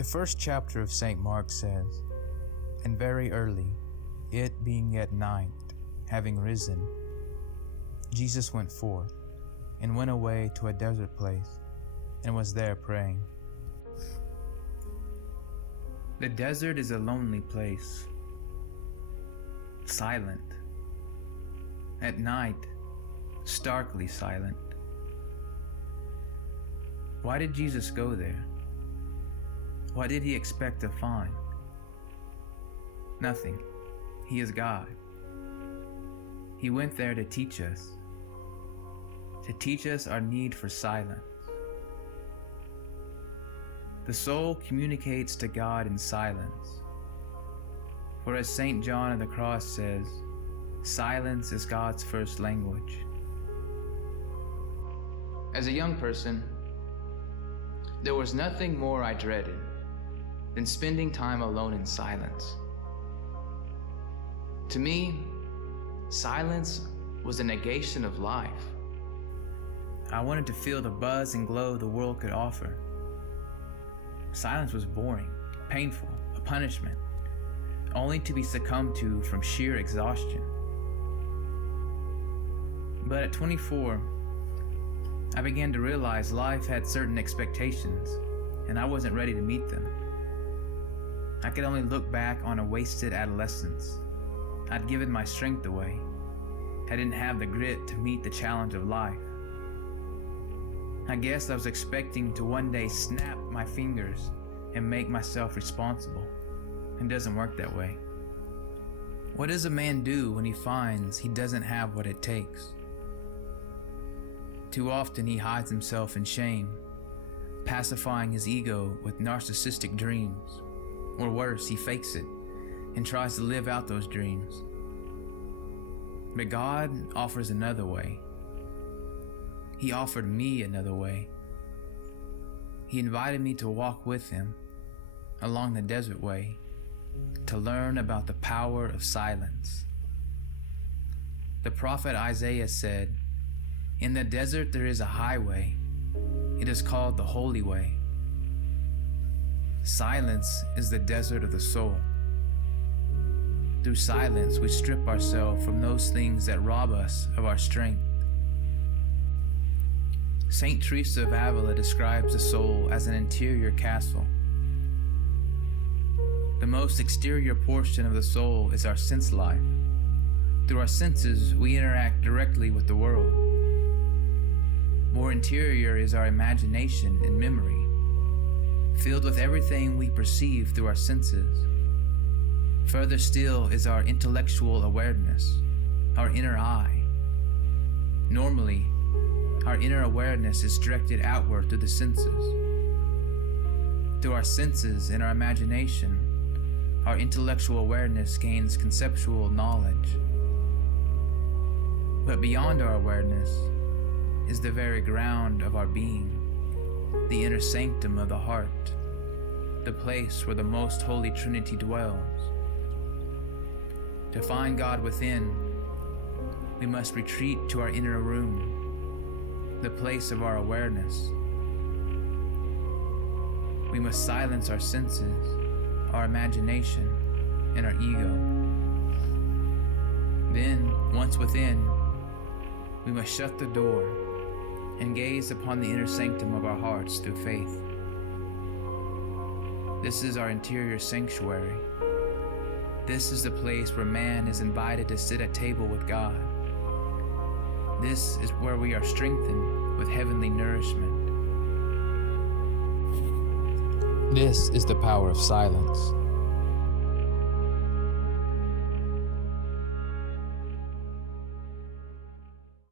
The first chapter of St. Mark says, "And very early, it being yet night, having risen, Jesus went forth, and went away to a desert place, and was there praying." The desert is a lonely place, silent. At night, starkly silent. Why did Jesus go there? What did he expect to find? Nothing. He is God. He went there to teach us our need for silence. The soul communicates to God in silence. For as St. John of the Cross says, silence is God's first language. As a young person, there was nothing more I dreaded than spending time alone in silence. To me, silence was a negation of life. I wanted to feel the buzz and glow the world could offer. Silence was boring, painful, a punishment, only to be succumbed to from sheer exhaustion. But at 24, I began to realize life had certain expectations, and I wasn't ready to meet them. I could only look back on a wasted adolescence. I'd given my strength away. I didn't have the grit to meet the challenge of life. I guess I was expecting to one day snap my fingers and make myself responsible. It doesn't work that way. What does a man do when he finds he doesn't have what it takes? Too often he hides himself in shame, pacifying his ego with narcissistic dreams. Or worse, he fakes it and tries to live out those dreams. But God offers another way. He offered me another way. He invited me to walk with him along the desert way to learn about the power of silence. The prophet Isaiah said, "In the desert there is a highway. It is called the Holy Way." Silence is the desert of the soul. Through silence, we strip ourselves from those things that rob us of our strength. Saint Teresa of Avila describes the soul as an interior castle. The most exterior portion of the soul is our sense life. Through our senses, we interact directly with the world. More interior is our imagination and memory, filled with everything we perceive through our senses. Further still is our intellectual awareness, our inner eye. Normally, our inner awareness is directed outward through the senses. Through our senses and our imagination, our intellectual awareness gains conceptual knowledge. But beyond our awareness is the very ground of our being, the inner sanctum of the heart, the place where the most holy Trinity dwells. To find God within, we must retreat to our inner room, the place of our awareness. We must silence our senses, our imagination, and our ego. Then, once within, we must shut the door and gaze upon the inner sanctum of our hearts through faith. This is our interior sanctuary. This is the place where man is invited to sit at table with God. This is where we are strengthened with heavenly nourishment. This is the power of silence.